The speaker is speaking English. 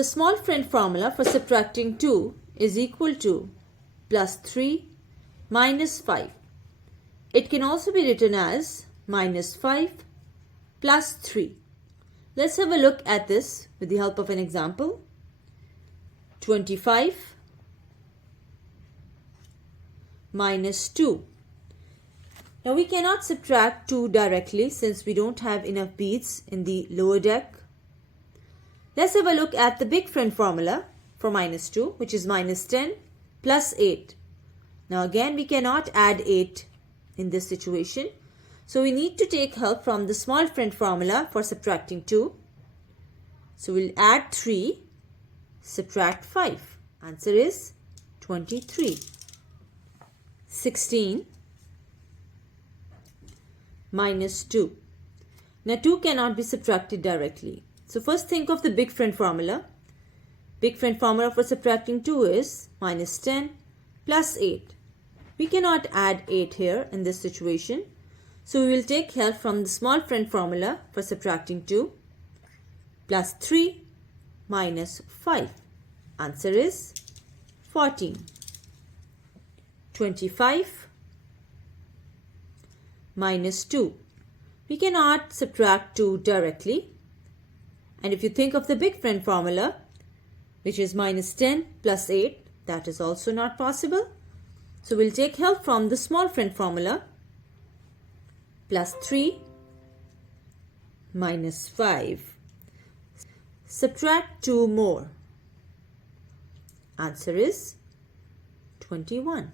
The small friend formula for subtracting 2 is equal to plus 3 minus 5. It can also be written as minus 5 plus 3. Let's have a look at this with the help of an example. 25 minus 2. Now we cannot subtract 2 directly since we don't have enough beads in the lower deck. Let's have a look at the big friend formula for minus 2, which is minus 10 plus 8. Now again, we cannot add 8 in this situation. So we need to take help from the small friend formula for subtracting 2. So we'll add 3, subtract 5. Answer is 23. 16 minus 2. Now 2 cannot be subtracted directly. So first think of the big friend formula. Big friend formula for subtracting 2 is minus 10 plus 8. We cannot add 8 here in this situation. So we will take help from the small friend formula for subtracting 2. Plus 3 minus 5. Answer is 14. 25 minus 2. We cannot subtract 2 directly. And if you think of the big friend formula, which is minus 10 plus 8, that is also not possible. So we'll take help from the small friend formula. Plus 3 minus 5. Subtract 2 more. Answer is 21.